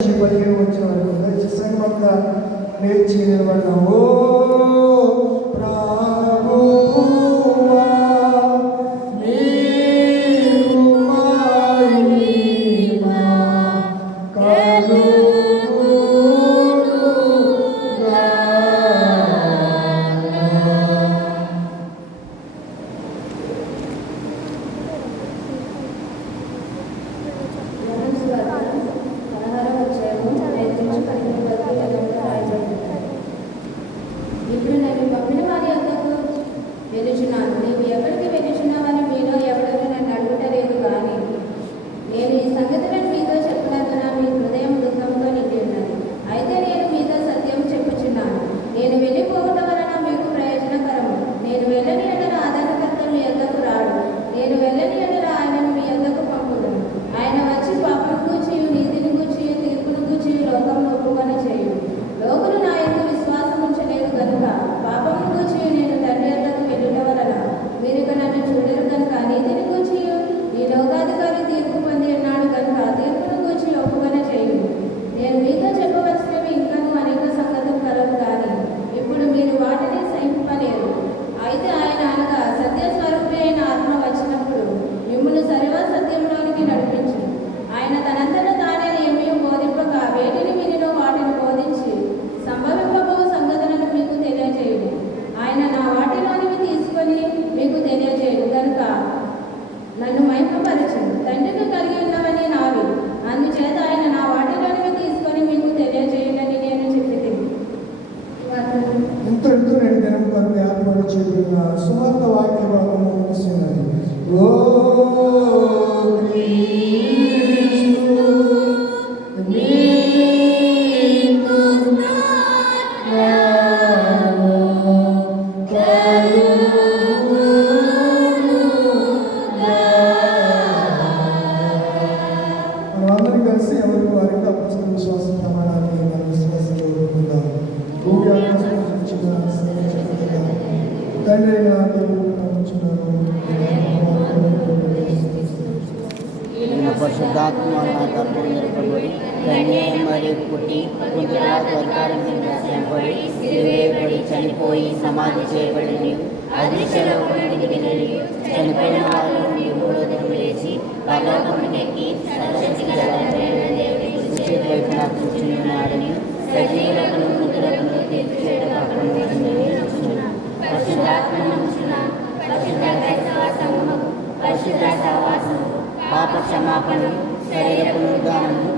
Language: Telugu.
పరిగణ వచ్చేవారు సంగమంగా నేర్చి నిలబడతాం ఓ! ఇప్పుడు నేను పంపిన వారి వద్దకు వెలుచున్నాను నీవు ఎక్కడికి వెలుచు ఇంతటితో నేను నిరంపరమే ఆత్మను చెప్పిన సువార్త వాక్య భాగము ముగిసినది ఓ Thank you. తండ్రి పుట్టి కొంతకాలకు అధికారం చేయబడి వేయబడి చనిపోయి సమాధి చేయబడి అదృశ్యలో చనిపోయిన వాళ్ళు మూడోదం లేచి పరలోకం ఎక్కి సరస్వతి వైపు నాకు కూర్చున్నాడని నమ్ముచున్న పరిశుద్ధ క్రైస్తవ సంఘముకు పరిశుద్ధ పాప క్షమాపణ శరీర పునరుద్ధానము